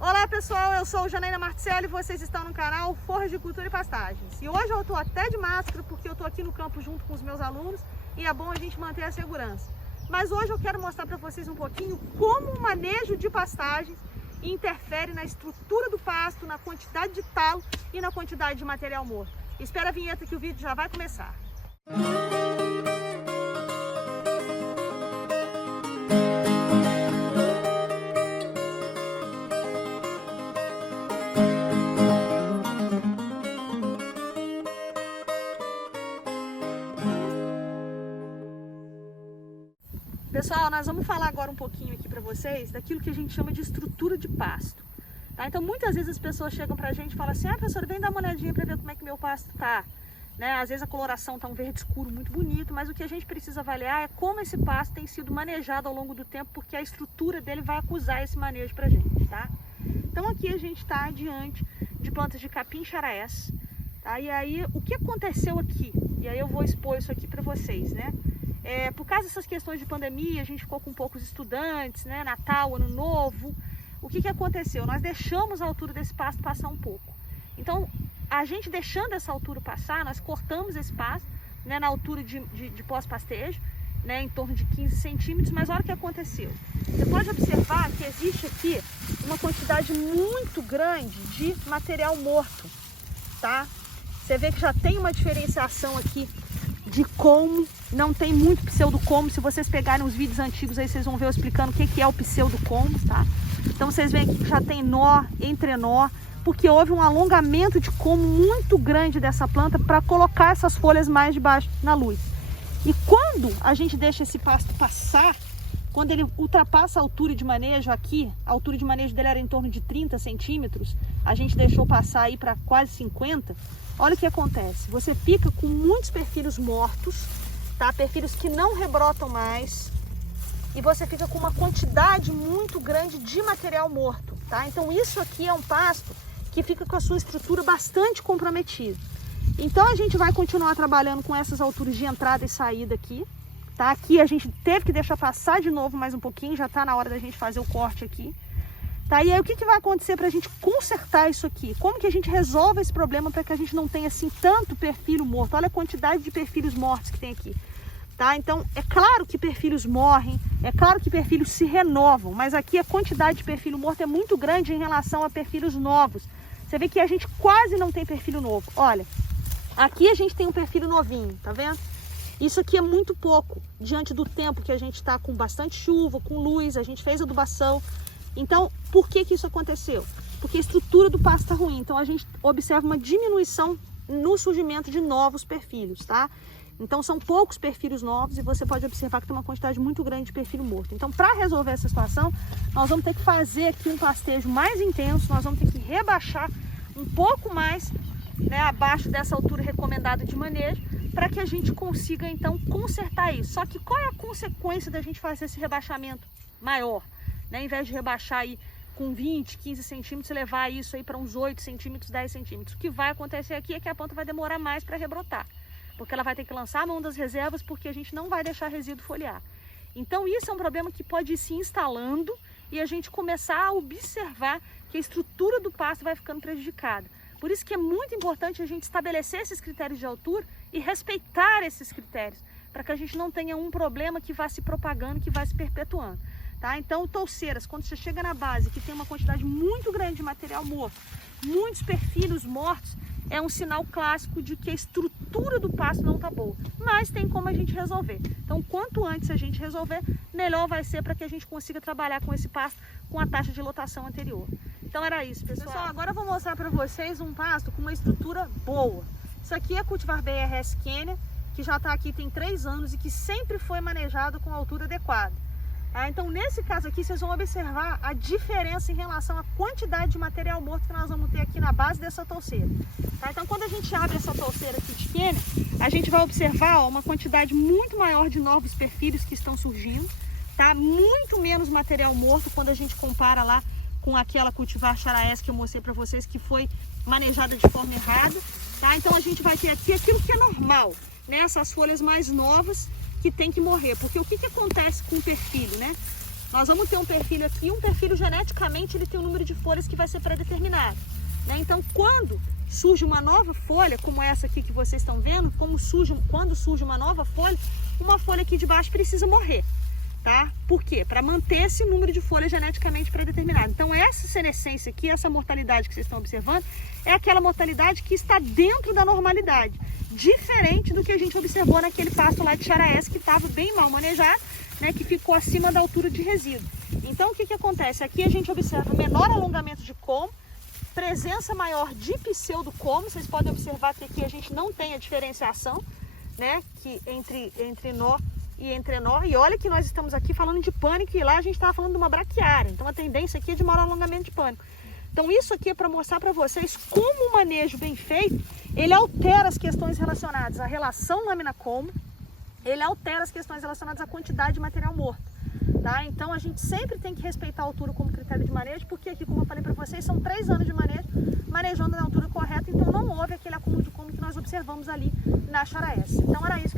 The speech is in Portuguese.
Olá pessoal, eu sou Janaína Marticelli e vocês estão no canal Floricultura e Pastagens. E hoje eu estou até de máscara porque eu estou aqui no campo junto com os meus alunos e é bom a gente manter a segurança. Mas hoje eu quero mostrar para vocês um pouquinho como o manejo de pastagens interfere na estrutura do pasto, na quantidade de talo e na quantidade de material morto. Espera a vinheta que o vídeo já vai começar. Pessoal, nós vamos falar agora um pouquinho aqui para vocês daquilo que a gente chama de estrutura de pasto. Tá? Então, muitas vezes as pessoas chegam para a gente e falam assim: professora, vem dar uma olhadinha para ver como é que meu pasto tá. Né? Às vezes a coloração tá um verde escuro muito bonito, mas o que a gente precisa avaliar é como esse pasto tem sido manejado ao longo do tempo, porque a estrutura dele vai acusar esse manejo para a gente, tá? Então aqui a gente está diante de plantas de capim-charaés, tá? E aí, o que aconteceu aqui? E aí eu vou expor isso aqui para vocês, né? Por causa dessas questões de pandemia, a gente ficou com poucos estudantes, né? Natal, Ano Novo. O que aconteceu? Nós deixamos a altura desse pasto passar um pouco. Então, a gente deixando essa altura passar, nós cortamos esse pasto, né, na altura de pós-pastejo, né, em torno de 15 centímetros, mas olha o que aconteceu. Você pode observar que existe aqui uma quantidade muito grande de material morto, tá? Você vê que já tem uma diferenciação aqui de colmo, não tem muito pseudocolmo. Se vocês pegarem os vídeos antigos aí, vocês vão ver eu explicando o que é o pseudocolmo, tá? Então vocês veem que já tem nó, entrenó, porque houve um alongamento de colmo muito grande dessa planta para colocar essas folhas mais de baixo na luz. E quando a gente deixa esse pasto passar, quando ele ultrapassa a altura de manejo aqui, a altura de manejo dele era em torno de 30 centímetros, a gente deixou passar aí para quase 50, olha o que acontece. Você fica com muitos perfilhos mortos, tá? Perfilhos que não rebrotam mais, e você fica com uma quantidade muito grande de material morto, tá? Então isso aqui é um pasto que fica com a sua estrutura bastante comprometida. Então a gente vai continuar trabalhando com essas alturas de entrada e saída aqui, tá? Aqui a gente teve que deixar passar de novo mais um pouquinho, já tá na hora da gente fazer o corte aqui, tá? E aí o que vai acontecer para a gente consertar isso aqui? Como que a gente resolve esse problema para que a gente não tenha assim tanto perfilho morto? Olha a quantidade de perfilhos mortos que tem aqui, tá? Então é claro que perfilhos morrem, é claro que perfilhos se renovam, mas aqui a quantidade de perfilho morto é muito grande em relação a perfilhos novos. Você vê que a gente quase não tem perfilho novo. Olha, aqui a gente tem um perfilho novinho, tá vendo? Isso aqui é muito pouco, diante do tempo que a gente está com bastante chuva, com luz, a gente fez adubação. Então, por que isso aconteceu? Porque a estrutura do pasto está ruim, então a gente observa uma diminuição no surgimento de novos perfilhos, tá? Então são poucos perfilhos novos e você pode observar que tem uma quantidade muito grande de perfilho morto. Então, para resolver essa situação, nós vamos ter que fazer aqui um pastejo mais intenso, nós vamos ter que rebaixar um pouco mais, né, abaixo dessa altura recomendada de manejo, para que a gente consiga então consertar isso. Só que qual é a consequência da gente fazer esse rebaixamento maior? Né? Ao invés de rebaixar aí com 20, 15 centímetros, levar isso aí para uns 8 centímetros, 10 centímetros. O que vai acontecer aqui é que a planta vai demorar mais para rebrotar, porque ela vai ter que lançar a mão das reservas, porque a gente não vai deixar resíduo foliar. Então isso é um problema que pode ir se instalando e a gente começar a observar que a estrutura do pasto vai ficando prejudicada. Por isso que é muito importante a gente estabelecer esses critérios de altura e respeitar esses critérios, para que a gente não tenha um problema que vá se propagando, que vai se perpetuando. Tá? Então, touceiras, quando você chega na base que tem uma quantidade muito grande de material morto, muitos perfilhos mortos, é um sinal clássico de que a estrutura do pasto não está boa. Mas tem como a gente resolver. Então, quanto antes a gente resolver, melhor vai ser para que a gente consiga trabalhar com esse pasto com a taxa de lotação anterior. Então era isso, pessoal. Agora eu vou mostrar para vocês um pasto com uma estrutura boa. Isso aqui é cultivar BRS Kenya, que já está aqui tem 3 anos e que sempre foi manejado com a altura adequada. Então nesse caso aqui vocês vão observar a diferença em relação à quantidade de material morto que nós vamos ter aqui na base dessa touceira. Tá? Então quando a gente abre essa touceira aqui de Kenya, a gente vai observar uma quantidade muito maior de novos perfilhos que estão surgindo, tá? Muito menos material morto quando a gente compara lá com aquela cultivar charaés que eu mostrei para vocês, que foi manejada de forma errada, tá? Então a gente vai ter aqui aquilo que é normal, né? Essas folhas mais novas que tem que morrer, porque o que acontece com o perfilho, né? nós vamos ter um perfil aqui, um perfil geneticamente ele tem um número de folhas que vai ser pré-determinado, né? Então, quando surge uma nova folha, como essa aqui que vocês estão vendo, quando surge uma nova folha, uma folha aqui de baixo precisa morrer, tá? Por quê? Para manter esse número de folhas geneticamente pré-determinado. Então, essa senescência aqui, essa mortalidade que vocês estão observando, é aquela mortalidade que está dentro da normalidade, diferente do que a gente observou naquele pasto lá de Xaraés, que estava bem mal manejado, né, que ficou acima da altura de resíduo. Então, o que acontece? Aqui a gente observa menor alongamento de como, presença maior de pseudocomo. Vocês podem observar que aqui a gente não tem a diferenciação, né, que entre nó e entrenó. E olha que nós estamos aqui falando de pânico e lá a gente estava falando de uma braquiária. Então, a tendência aqui é de maior alongamento de pânico. Então, isso aqui é para mostrar para vocês como o manejo bem feito, ele altera as questões relacionadas à relação lâmina-como, ele altera as questões relacionadas à quantidade de material morto, tá? Então, a gente sempre tem que respeitar a altura como critério de manejo, porque aqui, como eu falei para vocês, são 3 anos de manejo, manejando na altura correta, então não houve aquele acúmulo de como que nós observamos ali na Xaraés. Então, era isso.